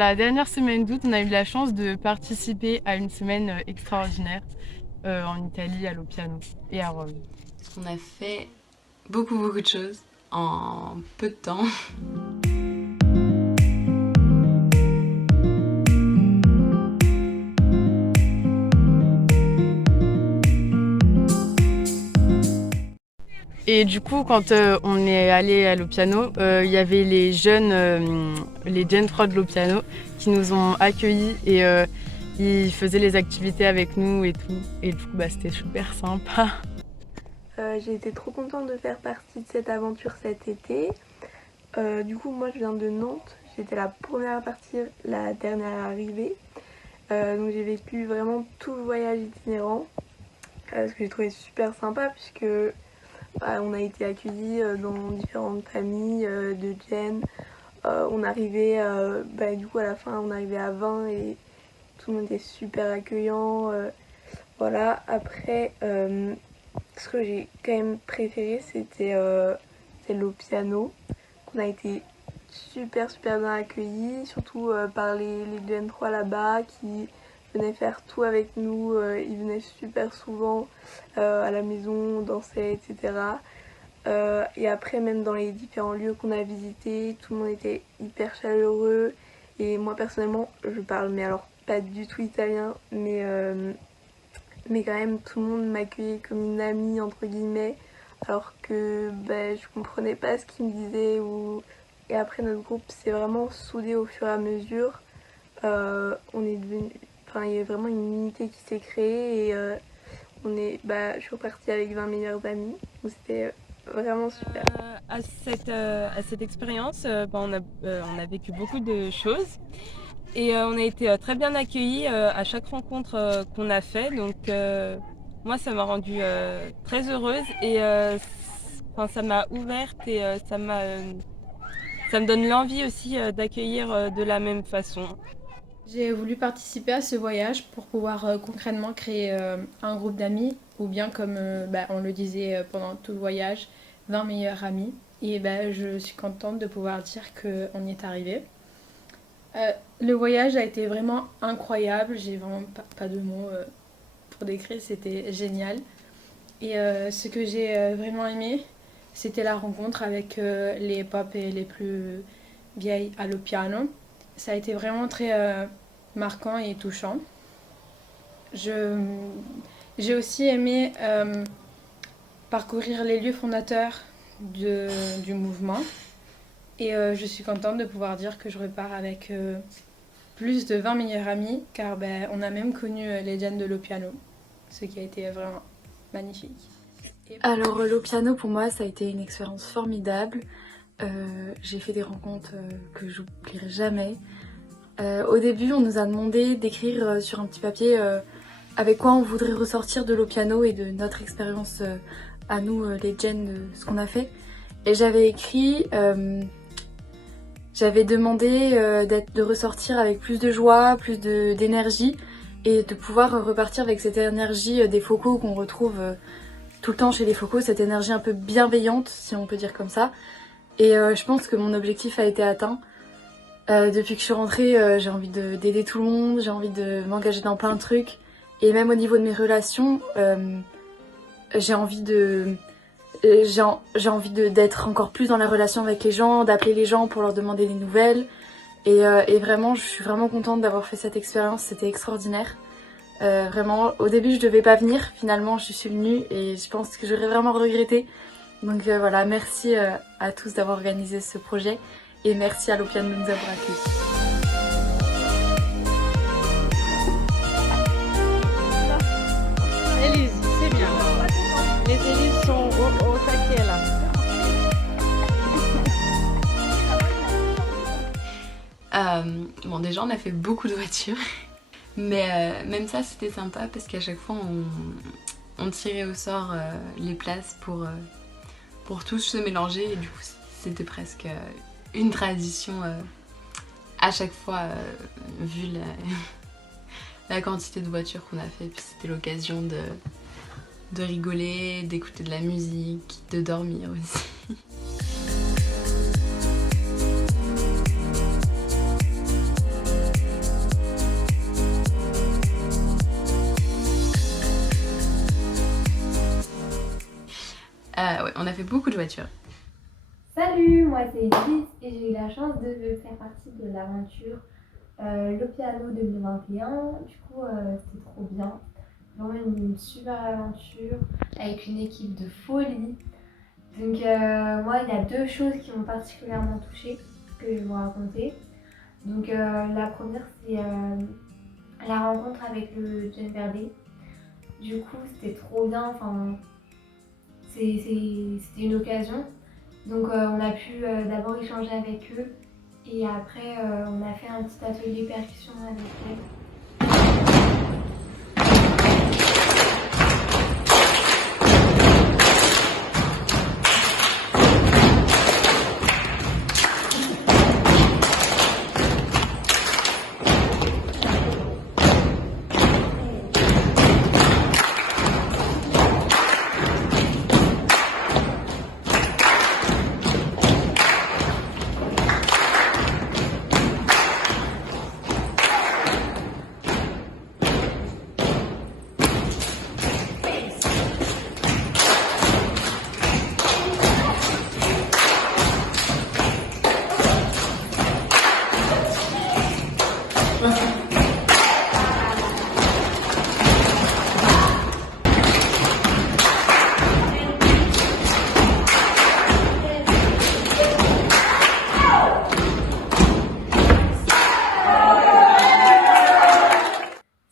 la dernière semaine d'août, on a eu la chance de participer à une semaine extraordinaire en Italie, à Lopiano et à Rome. On a fait beaucoup de choses en peu de temps. Et du coup, quand on est allé à Lopiano, il y avait les jeunes pro de Lopiano qui nous ont accueillis et ils faisaient les activités avec nous et tout. Et du coup, c'était super sympa. J'ai été trop contente de faire partie de cette aventure cet été. Du coup, moi je viens de Nantes, j'étais la première à partir, la dernière à arriver. Donc j'ai vécu vraiment tout le voyage itinérant, ce que j'ai trouvé super sympa puisque on a été accueillis dans différentes familles de Jen. On arrivait, du coup à la fin on arrivait à 20 et tout le monde était super accueillant. Voilà, après ce que j'ai quand même préféré c'était Lopiano, qu'on a été super bien accueillis, surtout par les Gen 3 là-bas qui venaient faire tout avec nous, ils venaient super souvent à la maison, on dansait, etc. Et après, même dans les différents lieux qu'on a visités, tout le monde était hyper chaleureux. Et moi personnellement, je parle, mais alors pas du tout italien, mais quand même tout le monde m'accueillait comme une amie entre guillemets, alors que je comprenais pas ce qu'ils me disaient. Et après notre groupe s'est vraiment soudé au fur et à mesure. On est devenu, enfin il y a vraiment une unité qui s'est créée et je suis repartie avec 20 meilleurs amis. Donc c'était vraiment super. À cette expérience, on a vécu beaucoup de choses. Et on a été très bien accueillis à chaque rencontre qu'on a fait. Donc moi, ça m'a rendue très heureuse et ça m'a ouverte et ça me donne l'envie aussi d'accueillir de la même façon. J'ai voulu participer à ce voyage pour pouvoir concrètement créer un groupe d'amis, ou bien comme on le disait pendant tout le voyage, 20 meilleurs amis. Et je suis contente de pouvoir dire qu'on y est arrivé. Le voyage a été vraiment incroyable, j'ai vraiment pas de mots pour décrire, c'était génial. Et ce que j'ai vraiment aimé, c'était la rencontre avec les pop et les plus vieilles à Lopiano. Ça a été vraiment très marquant et touchant. J'ai aussi aimé parcourir les lieux fondateurs du mouvement. Et je suis contente de pouvoir dire que je repars avec plus de 20 meilleurs amis, car on a même connu les Jen de Lopiano, ce qui a été vraiment magnifique. Alors Lopiano pour moi ça a été une expérience formidable. J'ai fait des rencontres que j'oublierai jamais. Au début on nous a demandé d'écrire sur un petit papier avec quoi on voudrait ressortir de Lopiano et de notre expérience à nous les Jen de ce qu'on a fait. Et j'avais écrit... J'avais demandé de ressortir avec plus de joie, plus d'énergie et de pouvoir repartir avec cette énergie des Focos qu'on retrouve tout le temps chez les Focos, cette énergie un peu bienveillante si on peut dire comme ça. Et je pense que mon objectif a été atteint. Depuis que je suis rentrée, j'ai envie d'aider tout le monde, j'ai envie de m'engager dans plein de trucs. Et même au niveau de mes relations, j'ai envie d'être encore plus dans la relation avec les gens, d'appeler les gens pour leur demander des nouvelles. Et vraiment, je suis vraiment contente d'avoir fait cette expérience, c'était extraordinaire. Vraiment, au début je devais pas venir, finalement je suis venue et je pense que j'aurais vraiment regretté. Donc voilà, merci à tous d'avoir organisé ce projet et merci à Lopiano de nous avoir accueillis. Élise, c'est bien. Les Élises sont au taquet là. Déjà on a fait beaucoup de voitures, mais même ça c'était sympa parce qu'à chaque fois on tirait au sort les places pour tous se mélanger et du coup c'était presque une tradition à chaque fois vu la quantité de voitures qu'on a fait. Puis c'était l'occasion de rigoler, d'écouter de la musique, de dormir aussi. fait beaucoup de voitures. Salut, moi c'est Elise et j'ai eu la chance de faire partie de l'aventure Le Piano 2021. Du coup, c'était trop bien. Vraiment une super aventure avec une équipe de folie. Donc moi, il y a 2 choses qui m'ont particulièrement touchée que je vais vous raconter. Donc la première, c'est la rencontre avec le Gender Day. Du coup, c'était trop bien. Enfin, c'était une occasion. Donc on a pu d'abord échanger avec eux et après on a fait un petit atelier percussion avec elles.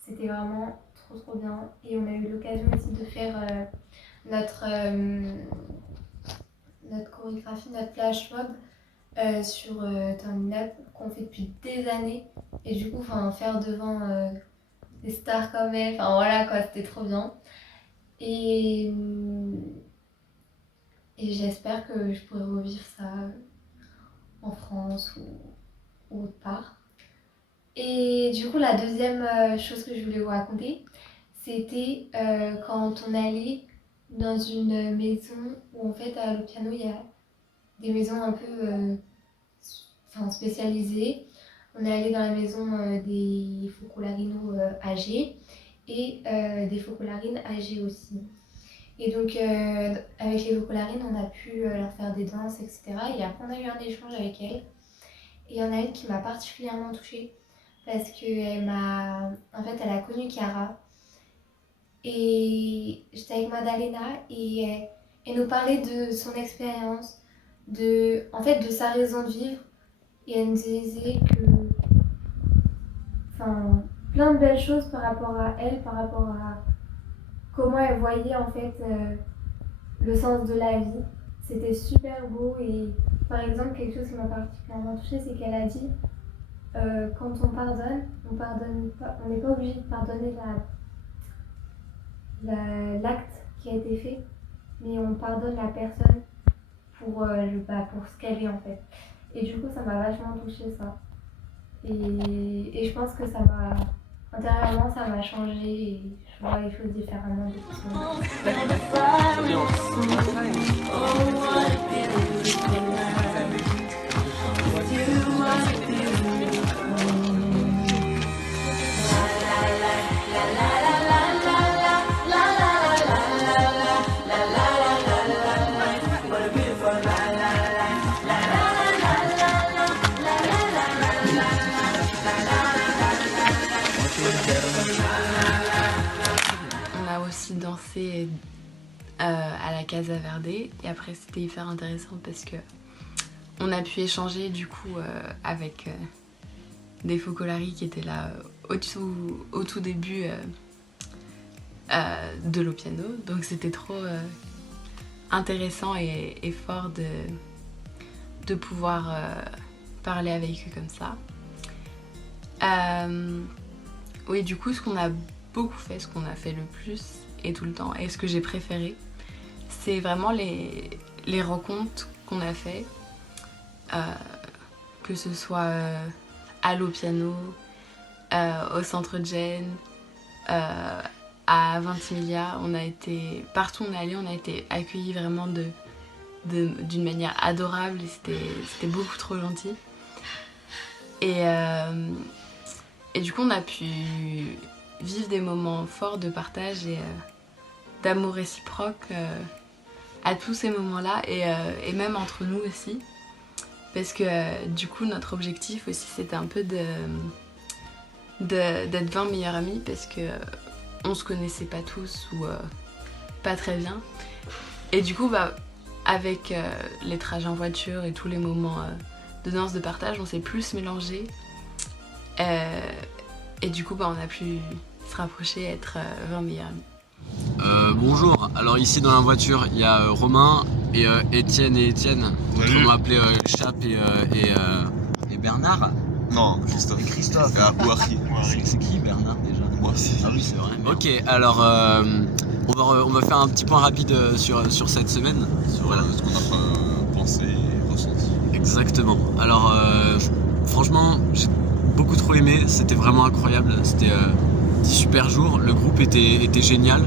C'était vraiment trop bien et on a eu l'occasion aussi de faire notre chorégraphie, notre flash mob sur Turn It Up qu'on fait depuis des années et du coup faire devant des stars comme elle, enfin voilà quoi, c'était trop bien et j'espère que je pourrai revivre ça en France ou autre part. Et du coup la deuxième chose que je voulais vous raconter, c'était quand on allait dans une maison où en fait à Le Piano il y a des maisons un peu spécialisées. On est allé dans la maison des focolarinos âgés et des focolarines âgées aussi. Et donc avec les focolarines on a pu leur faire des danses etc. Et après on a eu un échange avec elles. Et il y en a une qui m'a particulièrement touchée parce qu'elle elle a connu Chiara. Et j'étais avec Madalena et elle nous parlait de son expérience, de sa raison de vivre. Et elle nous disait que, plein de belles choses par rapport à elle, par rapport à comment elle voyait en fait le sens de la vie. C'était super beau et par exemple quelque chose qui m'a particulièrement touchée, c'est qu'elle a dit quand on pardonne pas, on n'est pas obligé de pardonner l'acte qui a été fait, mais on pardonne la personne pour ce qu'elle est en fait. Et du coup ça m'a vachement touchée ça. Et je pense que ça m'a intérieurement ça m'a changé et je vois les choses différemment depuis ce moment. Dansé à la Casa Verde et après c'était hyper intéressant parce que on a pu échanger du coup avec des focolari qui étaient là au tout début de Le Piano, donc c'était trop intéressant et fort de pouvoir parler avec eux comme ça. Oui, du coup ce qu'on a beaucoup fait, ce qu'on a fait le plus et tout le temps, et ce que j'ai préféré, c'est vraiment les rencontres qu'on a fait, que ce soit à Le Piano, au Centre Jen, à Ventimiglia, partout où on est allé, on a été accueillis vraiment d'une manière adorable et c'était beaucoup trop gentil. Et du coup on a pu vivre des moments forts de partage et d'amour réciproque à tous ces moments-là et même entre nous aussi. Parce que du coup, notre objectif aussi, c'était un peu d'être 20 meilleurs amis parce que on se connaissait pas tous ou pas très bien. Et du coup, avec les trajets en voiture et tous les moments de danse, de partage, on s'est plus mélangés. Et du coup, on a pu se rapprocher et être 20 meilleurs amis. Bonjour, alors ici dans la voiture il y a Romain et Étienne et Étienne, autrement appelés Chap et Bernard. Non, Christophe. Ou Harry. C'est qui Bernard déjà? Moi aussi. Ah oui, c'est vrai. Ok, alors on va faire un petit point rapide sur cette semaine. Sur ce qu'on a pensé et ressenti. Exactement. Alors franchement, j'ai beaucoup trop aimé, c'était vraiment incroyable, c'était 10 super jours, le groupe était génial,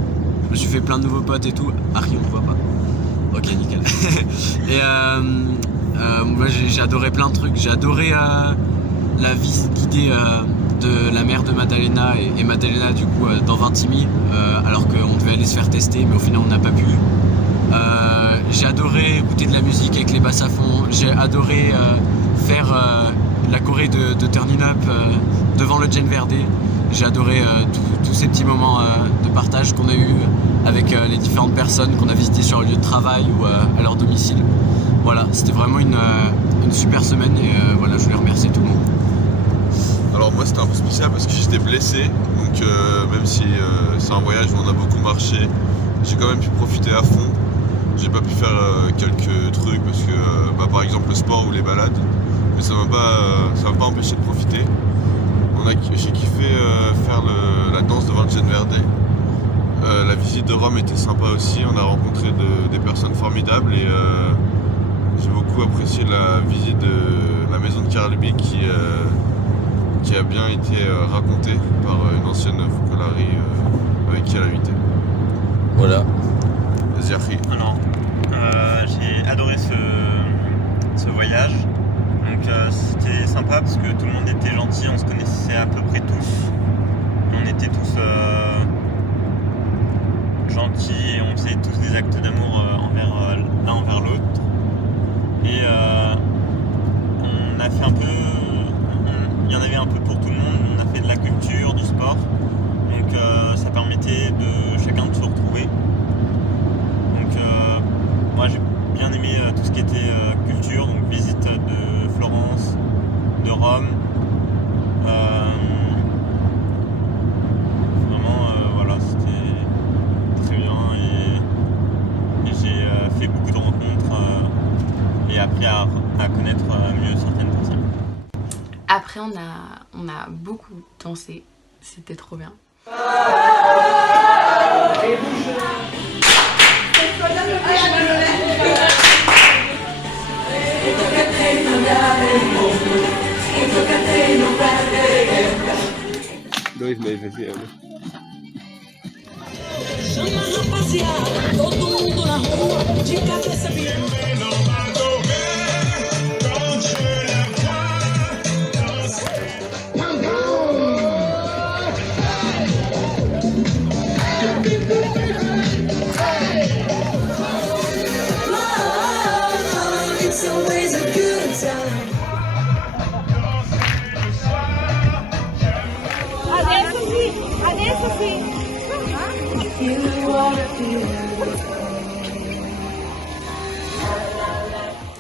je me suis fait plein de nouveaux potes et tout. Harry, on ne voit pas. Ok, nickel. Et moi j'ai adoré plein de trucs, j'ai adoré la visite guidée de la mère de Madalena et Madalena du coup dans Vintimille, alors qu'on devait aller se faire tester mais au final on n'a pas pu. J'ai adoré écouter de la musique avec les basses à fond, j'ai adoré faire la choré de Turning Up devant le Gen Verde. J'ai adoré tous ces petits moments de partage qu'on a eu avec les différentes personnes qu'on a visitées sur le lieu de travail ou à leur domicile. Voilà, c'était vraiment une super semaine et voilà, je voulais remercier tout le monde. Alors moi c'était un peu spécial parce que j'étais blessé, donc même si c'est un voyage où on a beaucoup marché, j'ai quand même pu profiter à fond. J'ai pas pu faire quelques trucs parce que par exemple le sport ou les balades, mais ça m'a pas empêché de profiter. J'ai kiffé faire la danse devant le Gen Verde. La visite de Rome était sympa aussi, on a rencontré des personnes formidables et j'ai beaucoup apprécié la visite de la maison de Carlby qui a bien été racontée par une ancienne focolari avec qui elle habitait. Voilà. Vas-y Harry. Alors, j'ai adoré ce voyage. Donc c'était sympa parce que tout le monde était gentil, on se connaissait à peu près tous. On était tous gentils et on faisait tous des actes d'amour l'un envers l'autre. Et on a fait un peu... Il y en avait un peu pour tout le monde, on a fait de la culture, du sport. Donc ça permettait de chacun de se retrouver. Donc moi j'ai bien aimé tout ce qui était culture, donc visite de Florence, de Rome. Vraiment voilà, c'était très bien et j'ai fait beaucoup de rencontres et appris à connaître mieux certaines personnes. Après on a beaucoup dansé, c'était trop bien. Dois meses, esse ano. Chama a rapaziada, todo mundo na rua, de cabeça virada. It's always a good time.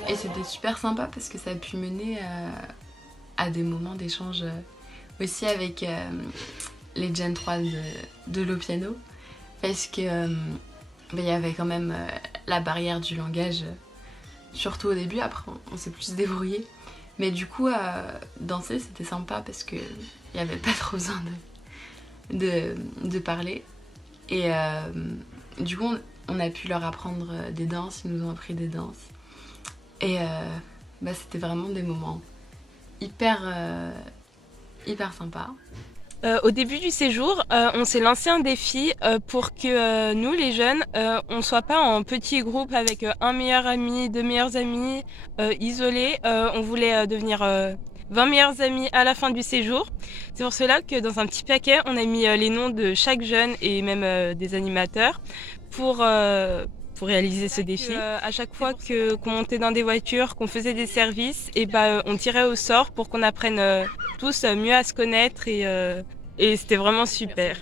Et c'était super sympa parce que ça a pu mener à des moments d'échange aussi avec les Gen 3 de l'Opiano parce que il y avait quand même la barrière du langage, surtout au début. Après on s'est plus débrouillé, mais du coup danser c'était sympa parce que il n'y avait pas trop besoin de parler et du coup on a pu leur apprendre des danses, ils nous ont appris des danses et c'était vraiment des moments hyper sympas. Au début du séjour, on s'est lancé un défi pour que nous, les jeunes, on ne soit pas en petits groupes avec un meilleur ami, deux meilleurs amis, isolés. On voulait devenir 20 meilleurs amis à la fin du séjour. C'est pour cela que dans un petit paquet, on a mis les noms de chaque jeune et même des animateurs pour pour réaliser ce défi. À chaque fois qu'on montait dans des voitures, qu'on faisait des services, et on tirait au sort pour qu'on apprenne tous mieux à se connaître et c'était vraiment super.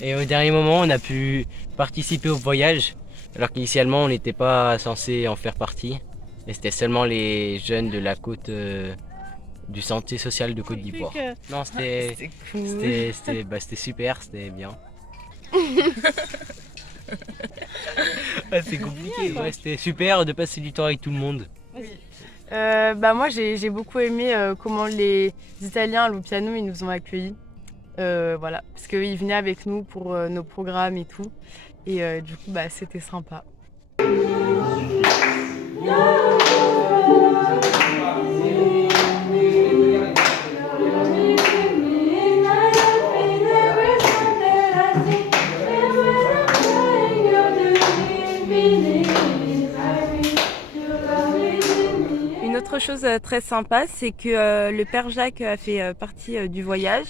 Et au dernier moment, on a pu participer au voyage, alors qu'initialement, on n'était pas censé en faire partie. Et c'était seulement les jeunes de la côte du Santé sociale de Côte d'Ivoire. Non, c'était cool. C'était super, c'était bien. C'est compliqué. Ouais, c'était super de passer du temps avec tout le monde. Moi j'ai beaucoup aimé comment les Italiens à l'Opiano ils nous ont accueillis. Voilà, parce qu'ils venaient avec nous pour nos programmes et tout. Et du coup c'était sympa. Une autre chose très sympa, c'est que le Père Jacques a fait partie du voyage.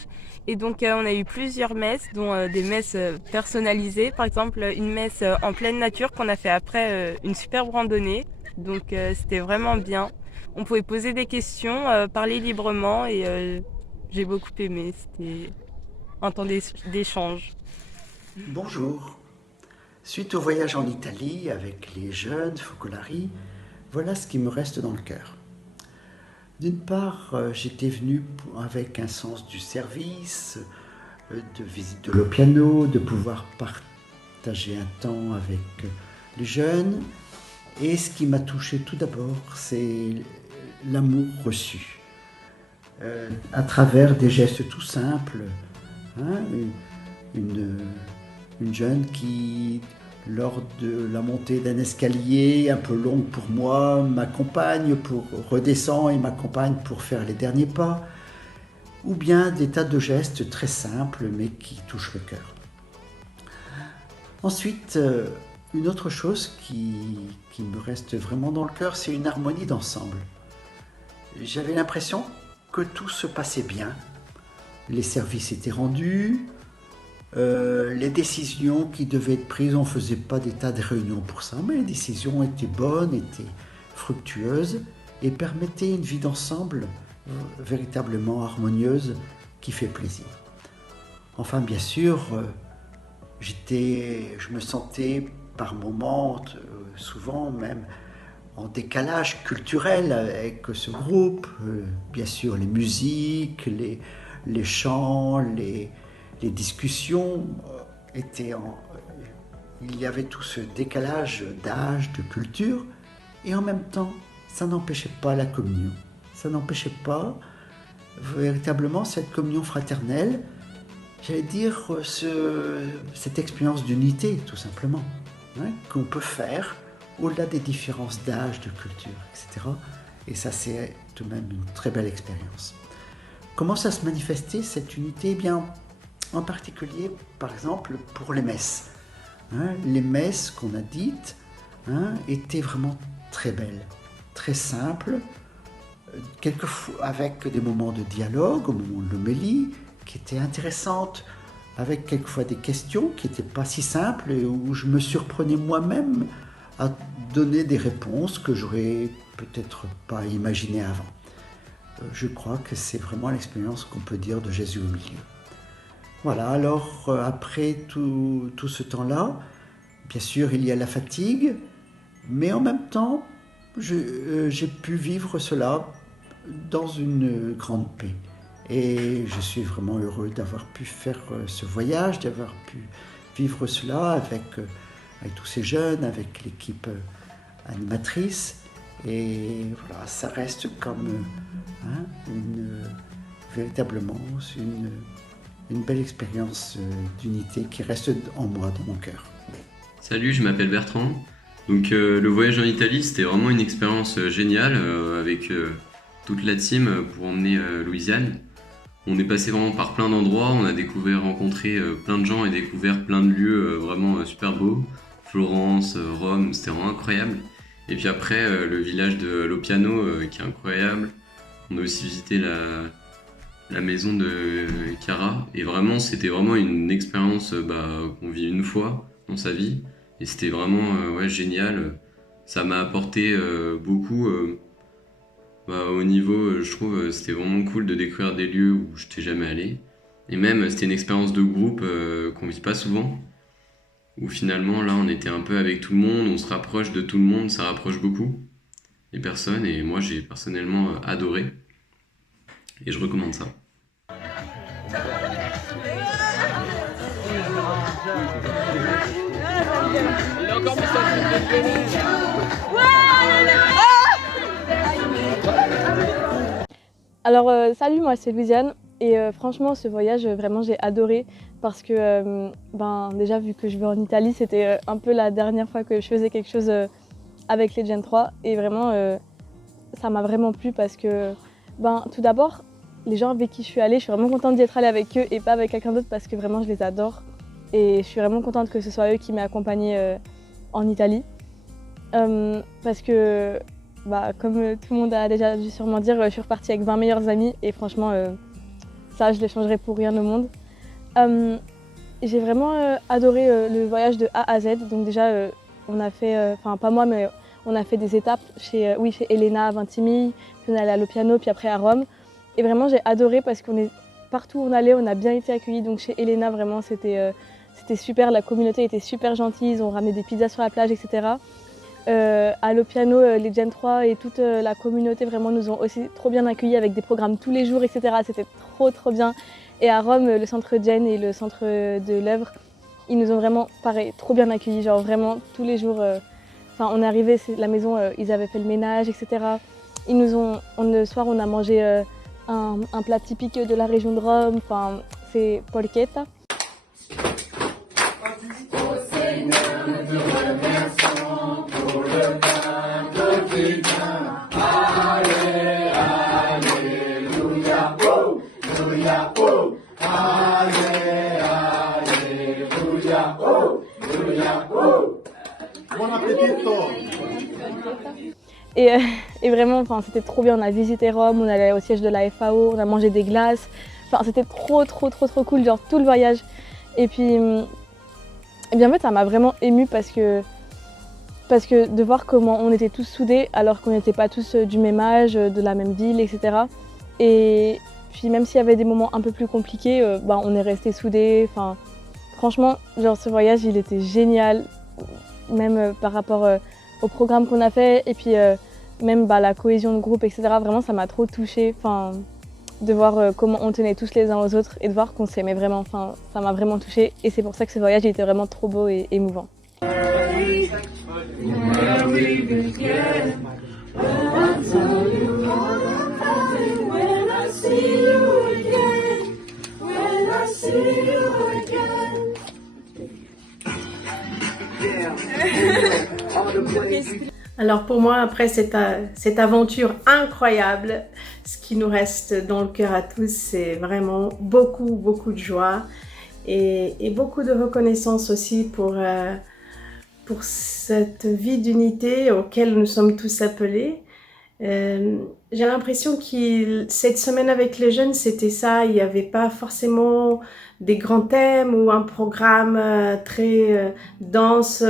Et donc on a eu plusieurs messes, dont des messes personnalisées. Par exemple, une messe en pleine nature qu'on a fait après une superbe randonnée. Donc c'était vraiment bien. On pouvait poser des questions, parler librement et j'ai beaucoup aimé. C'était un temps d'échange. Bonjour. Suite au voyage en Italie avec les jeunes Focolari, voilà ce qui me reste dans le cœur. D'une part, j'étais venu avec un sens du service, de visite de l'Opiano, de pouvoir partager un temps avec les jeunes. Et ce qui m'a touché tout d'abord, c'est l'amour reçu. À travers des gestes tout simples. Hein, une jeune qui, lors de la montée d'un escalier un peu long pour moi, m'accompagne pour redescendre et m'accompagne pour faire les derniers pas, ou bien des tas de gestes très simples mais qui touchent le cœur. Ensuite, une autre chose qui me reste vraiment dans le cœur, c'est une harmonie d'ensemble. J'avais l'impression que tout se passait bien, les services étaient rendus, les décisions qui devaient être prises, on ne faisait pas des tas de réunions pour ça, mais les décisions étaient bonnes, étaient fructueuses et permettaient une vie d'ensemble véritablement harmonieuse qui fait plaisir. Enfin, bien sûr, je me sentais par moments, souvent même, en décalage culturel avec ce groupe. Bien sûr, les musiques, les chants, les discussions il y avait tout ce décalage d'âge, de culture, et en même temps, ça n'empêchait pas la communion. Ça n'empêchait pas véritablement cette communion fraternelle, j'allais dire cette expérience d'unité, tout simplement, hein, qu'on peut faire au-delà des différences d'âge, de culture, etc. Et ça, c'est tout de même une très belle expérience. Comment ça se manifestait, cette unité? Eh bien, en particulier, par exemple, pour les messes. Hein, les messes qu'on a dites étaient vraiment très belles, très simples, quelquefois avec des moments de dialogue, au moment de l'homélie, qui étaient intéressantes, avec quelquefois des questions qui n'étaient pas si simples et où je me surprenais moi-même à donner des réponses que j'aurais peut-être pas imaginées avant. Je crois que c'est vraiment l'expérience qu'on peut dire de Jésus au milieu. Voilà, alors après tout ce temps-là, bien sûr il y a la fatigue, mais en même temps, j'ai pu vivre cela dans une grande paix. Et je suis vraiment heureux d'avoir pu faire ce voyage, d'avoir pu vivre cela avec tous ces jeunes, avec l'équipe animatrice. Et voilà, ça reste comme véritablement une belle expérience d'unité qui reste en moi, dans mon cœur. Salut, je m'appelle Bertrand. Donc le voyage en Italie, c'était vraiment une expérience géniale avec toute la team pour emmener Louisiane. On est passé vraiment par plein d'endroits, on a rencontré plein de gens et découvert plein de lieux vraiment super beaux. Florence, Rome, c'était vraiment incroyable. Et puis après, le village de l'Opiano qui est incroyable. On a aussi visité la maison de Cara. Et vraiment, c'était vraiment une expérience qu'on vit une fois dans sa vie. Et c'était vraiment ouais, génial. Ça m'a apporté beaucoup au niveau, je trouve, c'était vraiment cool de découvrir des lieux où je n'étais jamais allé. Et même, c'était une expérience de groupe qu'on ne vit pas souvent, où finalement, là, on était un peu avec tout le monde, on se rapproche de tout le monde, ça rapproche beaucoup les personnes, et moi, j'ai personnellement adoré. Et je recommande ça. Alors salut, moi c'est Louisiane et franchement ce voyage vraiment j'ai adoré parce que déjà vu que je vais en Italie c'était un peu la dernière fois que je faisais quelque chose avec les Gen 3 et vraiment ça m'a vraiment plu parce que tout d'abord les gens avec qui je suis allée, je suis vraiment contente d'y être allée avec eux et pas avec quelqu'un d'autre parce que vraiment je les adore et je suis vraiment contente que ce soit eux qui m'aient accompagnée en Italie parce que comme tout le monde a déjà dû sûrement dire, je suis repartie avec 20 meilleurs amis et franchement, ça, je les changerais pour rien au monde. J'ai vraiment adoré le voyage de A à Z. Donc déjà, on a fait, pas moi, mais on a fait des étapes chez Elena à Vintimille, puis on est allé à Lopiano, puis après à Rome. Et vraiment, j'ai adoré parce partout où on allait, on a bien été accueillis. Donc chez Elena, vraiment, c'était super. La communauté était super gentille. Ils ont ramené des pizzas sur la plage, etc. À Lopiano, les Gen 3 et toute la communauté vraiment nous ont aussi trop bien accueillis avec des programmes tous les jours, etc. C'était trop bien. Et à Rome, le centre Gen et le centre de l'œuvre, ils nous ont vraiment, pareil, trop bien accueillis. Genre vraiment tous les jours, on est arrivé, la maison, ils avaient fait le ménage, etc. Le soir, on a mangé un plat typique de la région de Rome, c'est polchetta. Et vraiment, c'était trop bien. On a visité Rome, on allait au siège de la FAO, on a mangé des glaces. C'était trop cool, genre tout le voyage. Et puis, en fait, ça m'a vraiment émue parce que de voir comment on était tous soudés alors qu'on n'était pas tous du même âge, de la même ville, etc. Et puis même s'il y avait des moments un peu plus compliqués, on est restés soudés. Franchement, genre ce voyage, il était génial, même par rapport au programme qu'on a fait et puis même la cohésion de groupe, etc. Vraiment, ça m'a trop touchée. De voir comment on tenait tous les uns aux autres et de voir qu'on s'aimait vraiment. Ça m'a vraiment touchée et c'est pour ça que ce voyage il était vraiment trop beau et émouvant. Alors pour moi, après cette aventure incroyable, ce qui nous reste dans le cœur à tous, c'est vraiment beaucoup de joie et beaucoup de reconnaissance aussi pour cette vie d'unité auquel nous sommes tous appelés. J'ai l'impression que cette semaine avec les jeunes, c'était ça. Il n'y avait pas forcément des grands thèmes ou un programme très dense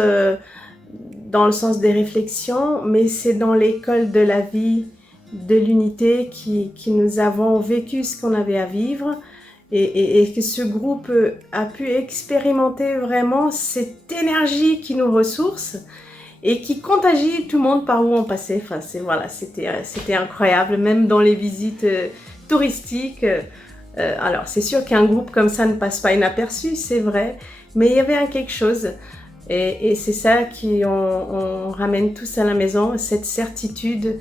dans le sens des réflexions, mais c'est dans l'école de la vie, de l'unité qui nous avons vécu ce qu'on avait à vivre et que ce groupe a pu expérimenter vraiment cette énergie qui nous ressource et qui contagie tout le monde par où on passait. C'était incroyable, même dans les visites touristiques. Alors c'est sûr qu'un groupe comme ça ne passe pas inaperçu, c'est vrai, mais il y avait quelque chose. Et c'est ça qu'on ramène tous à la maison, cette certitude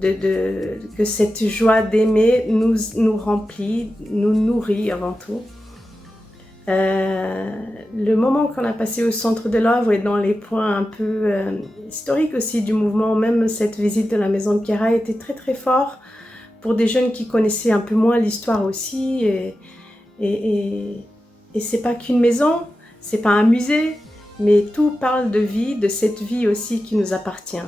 que cette joie d'aimer nous remplit, nous nourrit avant tout. Le moment qu'on a passé au centre de l'œuvre et dans les points un peu historiques aussi du mouvement, même cette visite de la maison de Chiara était très fort pour des jeunes qui connaissaient un peu moins l'histoire aussi. Et c'est pas qu'une maison, c'est pas un musée, mais tout parle de vie, de cette vie aussi qui nous appartient.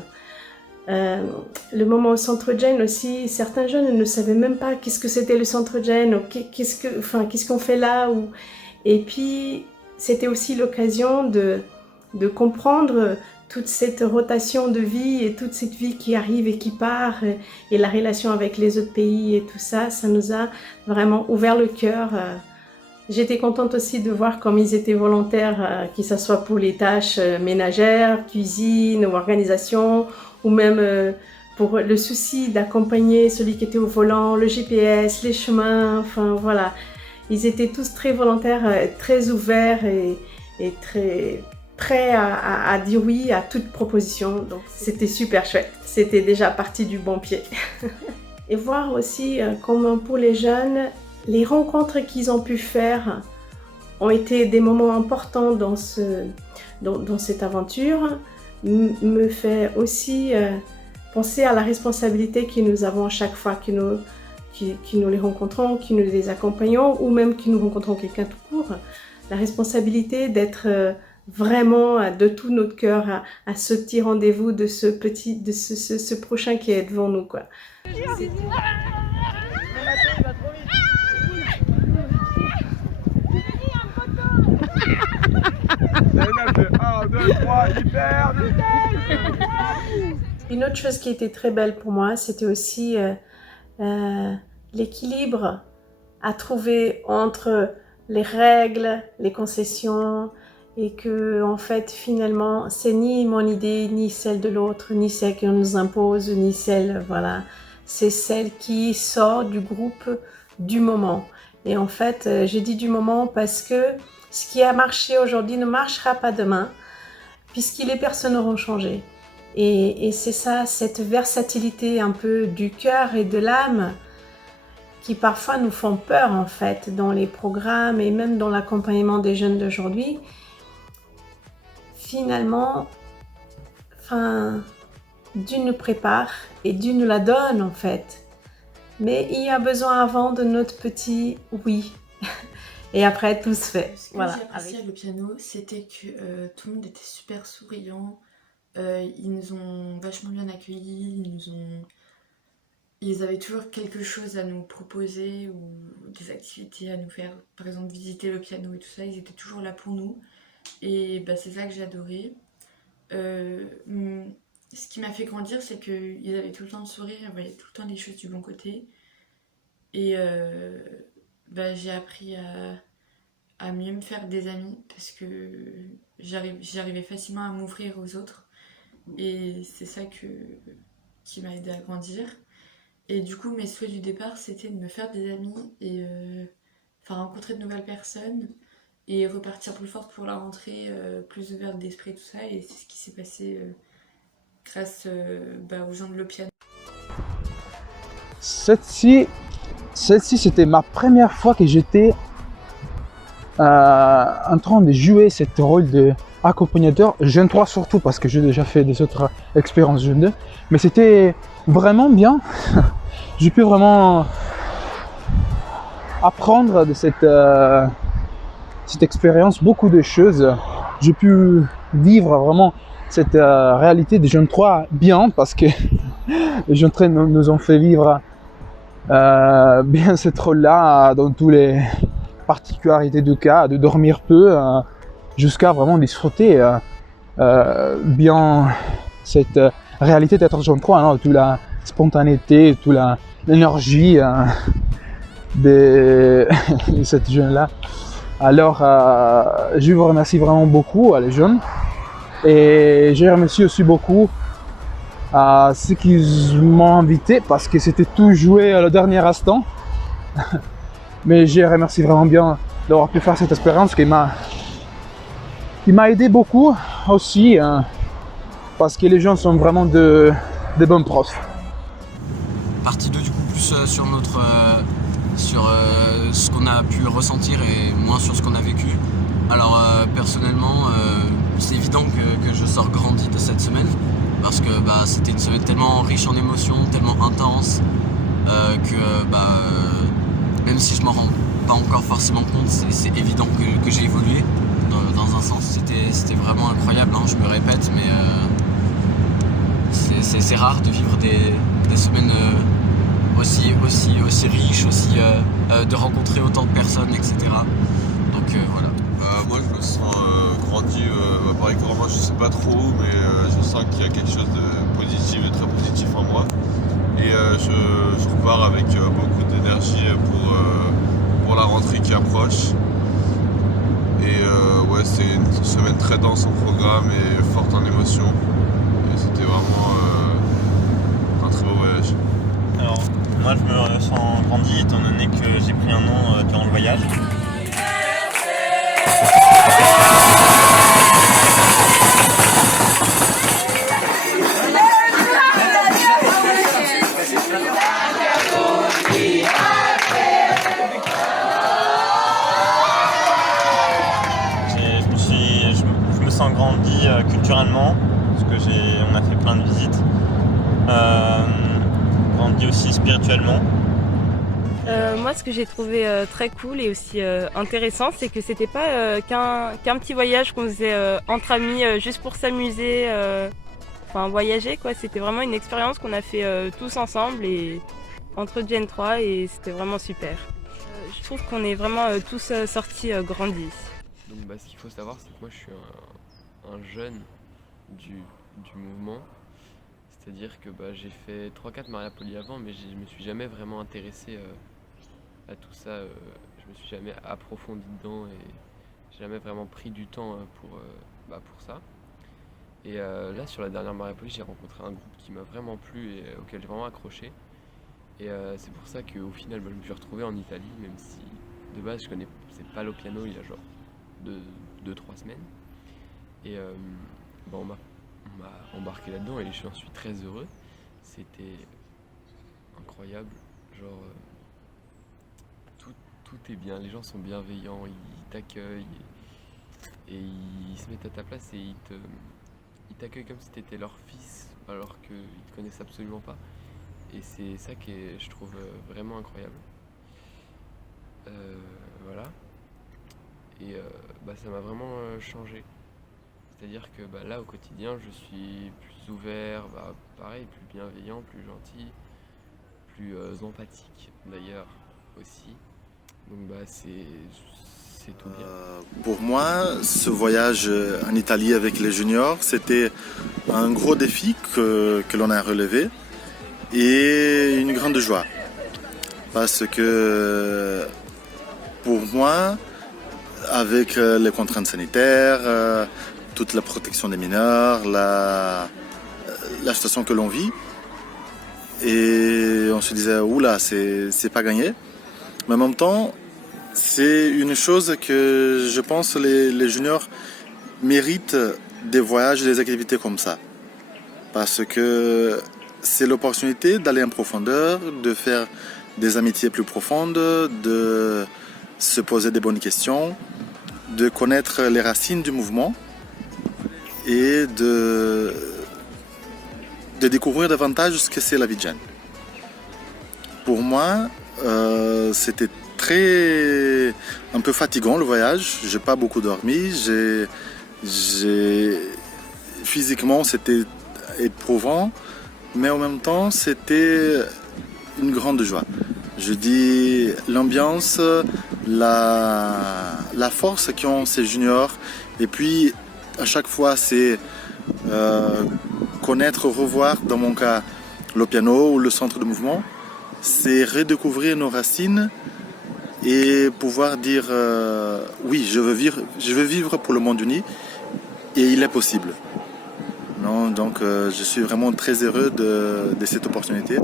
Le moment au centre Gen aussi, certains jeunes ne savaient même pas qu'est-ce que c'était le centre Gen, qu'est-ce qu'on fait là. Et puis, c'était aussi l'occasion de comprendre toute cette rotation de vie et toute cette vie qui arrive et qui part et la relation avec les autres pays et tout ça, ça nous a vraiment ouvert le cœur. J'étais contente aussi de voir comme ils étaient volontaires, que ce soit pour les tâches ménagères, cuisine ou organisation, ou même pour le souci d'accompagner celui qui était au volant, le GPS, les chemins, enfin voilà. Ils étaient tous très volontaires, très ouverts et très prêts à dire oui à toute proposition. Donc c'était super chouette. C'était déjà parti du bon pied. Et voir aussi comment pour les jeunes, les rencontres qu'ils ont pu faire ont été des moments importants dans cette aventure, me fait aussi penser à la responsabilité que nous avons à chaque fois que nous les rencontrons, que nous les accompagnons ou même que nous rencontrons quelqu'un tout court. La responsabilité d'être vraiment de tout notre cœur à ce petit rendez-vous de ce prochain qui est devant nous, quoi. Une autre chose qui était très belle pour moi, c'était aussi l'équilibre à trouver entre les règles, les concessions, et que en fait finalement c'est ni mon idée, ni celle de l'autre, ni celle qu'on nous impose, ni celle, voilà, c'est celle qui sort du groupe du moment. Et en fait, j'ai dit du moment parce que ce qui a marché aujourd'hui ne marchera pas demain, puisque les personnes auront changé. Et c'est ça, cette versatilité un peu du cœur et de l'âme qui parfois nous font peur en fait dans les programmes et même dans l'accompagnement des jeunes d'aujourd'hui. Finalement, Dieu nous prépare et Dieu nous la donne en fait. Mais il y a besoin avant de notre petit oui. Et après, tout se fait. Ce que j'ai apprécié avec le piano, c'était que tout le monde était super souriant. Ils nous ont vachement bien accueillis. Ils avaient toujours quelque chose à nous proposer ou des activités à nous faire. Par exemple, visiter le piano et tout ça. Ils étaient toujours là pour nous. Et c'est ça que j'ai adoré. Ce qui m'a fait grandir, c'est qu'ils avaient tout le temps le sourire. Ils voyaient tout le temps les choses du bon côté. Et j'ai appris à mieux me faire des amis parce que j'arrivais facilement à m'ouvrir aux autres et c'est ça qui m'a aidé à grandir. Et du coup mes souhaits du départ c'était de me faire des amis et rencontrer de nouvelles personnes et repartir plus forte pour la rentrée, plus ouverte d'esprit, tout ça, et c'est ce qui s'est passé grâce aux gens de l'Opiano. Celle-ci, c'était ma première fois que j'étais en train de jouer ce rôle d'accompagnateur, Jeune 3 surtout, parce que j'ai déjà fait des autres expériences Jeune 2, mais c'était vraiment bien. J'ai pu vraiment apprendre de cette expérience beaucoup de choses. J'ai pu vivre vraiment cette réalité des Jeunes 3 bien, parce que les Jeunes 3 nous ont fait vivre bien ce rôle-là dans toutes les particularités du cas, de dormir peu jusqu'à vraiment disfruter bien cette réalité d'être Jeune 3, toute la spontanéité, toute l'énergie de cette jeune-là. Alors je vous remercie vraiment beaucoup les jeunes et je remercie aussi beaucoup à ceux qui m'ont invité parce que c'était tout joué à le dernier instant. Mais je remercie vraiment bien d'avoir pu faire cette expérience qui m'a aidé beaucoup aussi parce que les gens sont vraiment de bons profs. Partie 2 du coup plus sur ce qu'on a pu ressentir et moins sur ce qu'on a vécu. Alors personnellement c'est évident que je sors grandi de cette semaine parce que c'était une semaine tellement riche en émotions, tellement intense que même si je m'en rends pas encore forcément compte, c'est évident que j'ai évolué dans un sens. C'était vraiment incroyable, je me répète, mais c'est rare de vivre des semaines aussi riches, aussi de rencontrer autant de personnes, etc. Donc Donc voilà. Moi je me sens grandi, pareil que Romain, je sais pas trop où, mais je sens qu'il y a quelque chose de positif, de très positif en moi. Et je repars avec beaucoup d'énergie pour la rentrée qui approche. Et ouais, c'est une semaine très dense en programme et forte en émotions. Et c'était vraiment un très beau voyage. Alors, moi je me sens grandi étant donné que j'ai pris un an durant le voyage. Je me sens grandi culturellement, parce que on a fait plein de visites. Grandi aussi spirituellement. Moi, ce que j'ai trouvé très cool et aussi intéressant, c'est que c'était pas qu'un petit voyage qu'on faisait entre amis juste pour s'amuser, voyager quoi. C'était vraiment une expérience qu'on a fait tous ensemble et entre Gen 3 et c'était vraiment super. Je trouve qu'on est vraiment tous sortis grandis. Donc ce qu'il faut savoir, c'est que moi je suis un jeune du mouvement. C'est-à-dire que j'ai fait 3-4 Mariapoli avant, mais je me suis jamais vraiment intéressé à tout ça. Je me suis jamais approfondi dedans et j'ai jamais vraiment pris du temps pour ça. Et là, sur la dernière Mariapoli, j'ai rencontré un groupe qui m'a vraiment plu et auquel j'ai vraiment accroché. Et c'est pour ça qu'au final, je me suis retrouvé en Italie, même si de base je connaissais pas le piano il y a genre 2-3 semaines. Et on m'a embarqué là-dedans et j'en suis très heureux. C'était incroyable, genre tout est bien, les gens sont bienveillants, ils t'accueillent et ils se mettent à ta place et ils t'accueillent comme si tu étais leur fils alors qu'ils te connaissent absolument pas. Et c'est ça que je trouve vraiment incroyable. Voilà. Et ça m'a vraiment changé. C'est-à-dire que là au quotidien je suis plus ouvert, pareil, plus bienveillant, plus gentil, plus empathique d'ailleurs aussi. Donc c'est tout bien. Pour moi, ce voyage en Italie avec les juniors, c'était un gros défi que l'on a relevé et une grande joie. Parce que pour moi, avec les contraintes sanitaires, toute la protection des mineurs, la situation que l'on vit. Et on se disait, oula, c'est pas gagné. Mais en même temps, c'est une chose que je pense les juniors méritent des voyages et des activités comme ça. Parce que c'est l'opportunité d'aller en profondeur, de faire des amitiés plus profondes, de se poser des bonnes questions, de connaître les racines du mouvement et de découvrir davantage ce que c'est la vie de jeune. Pour moi, c'était un peu fatigant le voyage. J'ai pas beaucoup dormi. Physiquement, c'était éprouvant, mais en même temps, c'était une grande joie. Je dis l'ambiance, la force qu'ont ces juniors, et puis à chaque fois, c'est connaître, revoir, dans mon cas, le piano ou le centre de mouvement. C'est redécouvrir nos racines et pouvoir dire oui, je veux vivre pour le monde uni et il est possible. Non, donc je suis vraiment très heureux de cette opportunité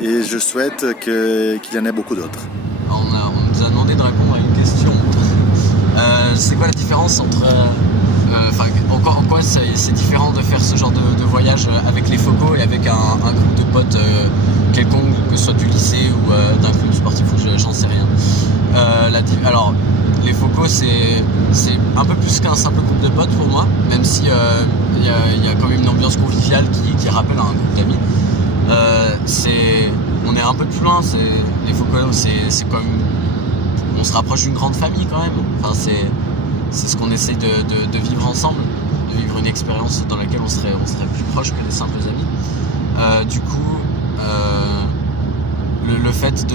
et je souhaite qu'il y en ait beaucoup d'autres. On nous a demandé de répondre à une question. C'est quoi la différence entre... en quoi c'est différent de faire ce genre de voyage avec les Focos et avec un groupe de potes quelconque, que ce soit du lycée ou d'un club sportif ou j'en sais rien. Alors, les Focos c'est un peu plus qu'un simple groupe de potes pour moi, même si il y a quand même une ambiance conviviale qui rappelle un groupe d'amis. On est un peu plus loin, les Focos c'est comme... On se rapproche d'une grande famille quand même. Enfin, c'est ce qu'on essaie de vivre ensemble, de vivre une expérience dans laquelle on serait plus proche que des simples amis. Du coup, le fait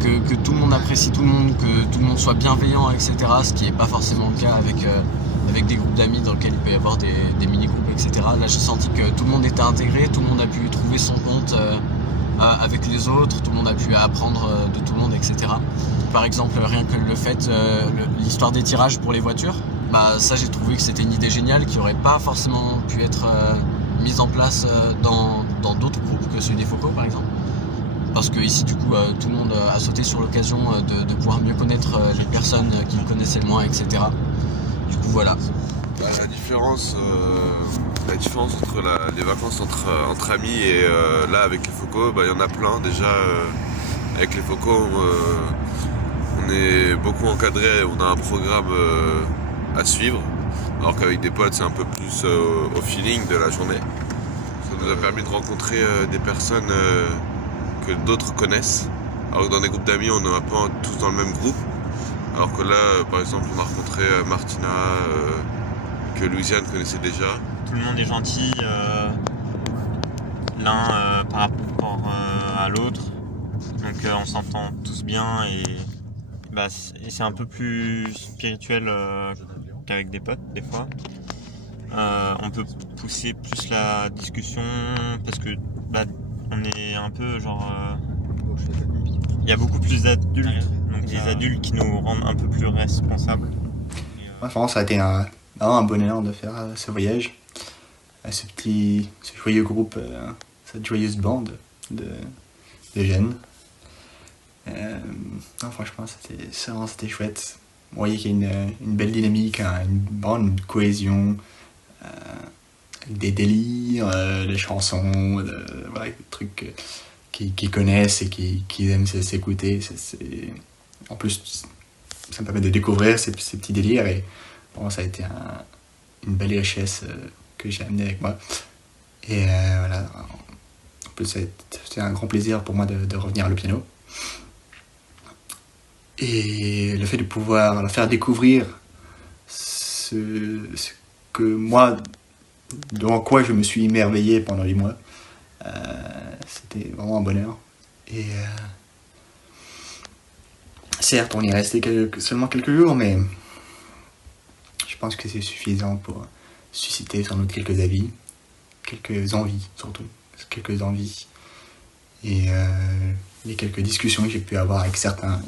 que tout le monde apprécie tout le monde, que tout le monde soit bienveillant, etc. Ce qui n'est pas forcément le cas avec des groupes d'amis dans lesquels il peut y avoir des mini-groupes, etc. Là j'ai senti que tout le monde était intégré, tout le monde a pu trouver son compte avec les autres, tout le monde a pu apprendre de tout le monde, etc. Par exemple, rien que le fait, l'histoire des tirages pour les voitures, bah, ça j'ai trouvé que c'était une idée géniale qui n'aurait pas forcément pu être mise en place dans d'autres groupes que celui des Focos par exemple. Parce que ici du coup tout le monde a sauté sur l'occasion de pouvoir mieux connaître les personnes qui le connaissaient le moins, etc. Du coup voilà. La différence entre les vacances entre amis et là avec les Focos, il y en a plein déjà. Avec les Focos, on est beaucoup encadré, on a un programme à suivre, alors qu'avec des potes c'est un peu plus au feeling de la journée. Ça nous a permis de rencontrer des personnes que d'autres connaissent, alors que dans des groupes d'amis on n'est pas tous dans le même groupe, alors que là par exemple on a rencontré Martina que Louisiane connaissait déjà. Tout le monde est gentil l'un par rapport à l'autre, donc on s'entend tous bien et c'est un peu plus spirituel qu'avec des potes des fois. On peut pousser plus la discussion parce que on est un peu genre il y a beaucoup plus d'adultes, donc des adultes qui nous rendent un peu plus responsables. Franchement, ça a été vraiment un bonheur de faire ce voyage, ce joyeux groupe, cette joyeuse bande de jeunes. Non, franchement, c'était chouette. Vous voyez qu'il y a une belle dynamique, une cohésion, avec des délires, des chansons, voilà, des trucs qu'ils connaissent et qu'ils aiment s'écouter. En plus, ça me permet de découvrir ces petits délires et bon, ça a été une belle richesse que j'ai amenée avec moi. Et voilà, en plus, c'était un grand plaisir pour moi de revenir au piano. Et le fait de pouvoir leur faire découvrir ce que moi, dans quoi je me suis émerveillé pendant 8 mois, c'était vraiment un bonheur. Et certes, on y est resté seulement quelques jours, mais je pense que c'est suffisant pour susciter sans doute quelques avis, quelques envies surtout, quelques envies. Et les quelques discussions que j'ai pu avoir avec certains,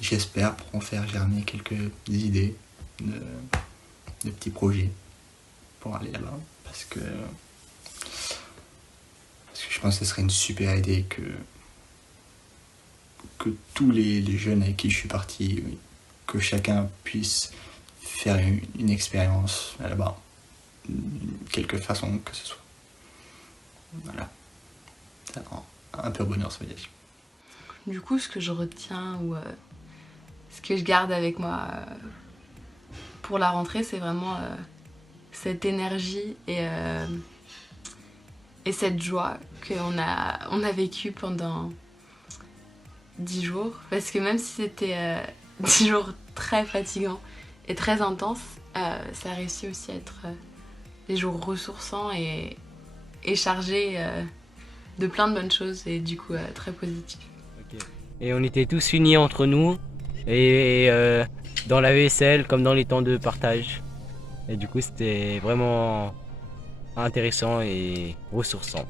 j'espère, pourront faire germer quelques idées de petits projets pour aller là-bas. Parce que je pense que ce serait une super idée que tous les jeunes avec qui je suis parti, que chacun puisse faire une expérience là-bas, quelque façon que ce soit. Voilà. C'est un peu bonheur ce voyage. Du coup, ce que je retiens ou ce que je garde avec moi pour la rentrée, c'est vraiment cette énergie et cette joie qu'on a vécue pendant 10 jours. Parce que même si c'était 10 jours très fatigants et très intenses, ça a réussi aussi à être des jours ressourçants et chargés de plein de bonnes choses et du coup très positifs. Et on était tous unis entre nous et dans la ESL comme dans les temps de partage. Et du coup c'était vraiment intéressant et ressourçant.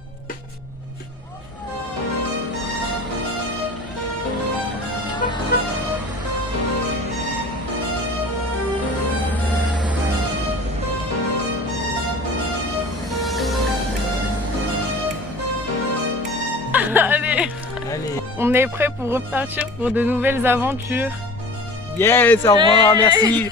Allez. On est prêt pour repartir pour de nouvelles aventures. Yes, au revoir, merci.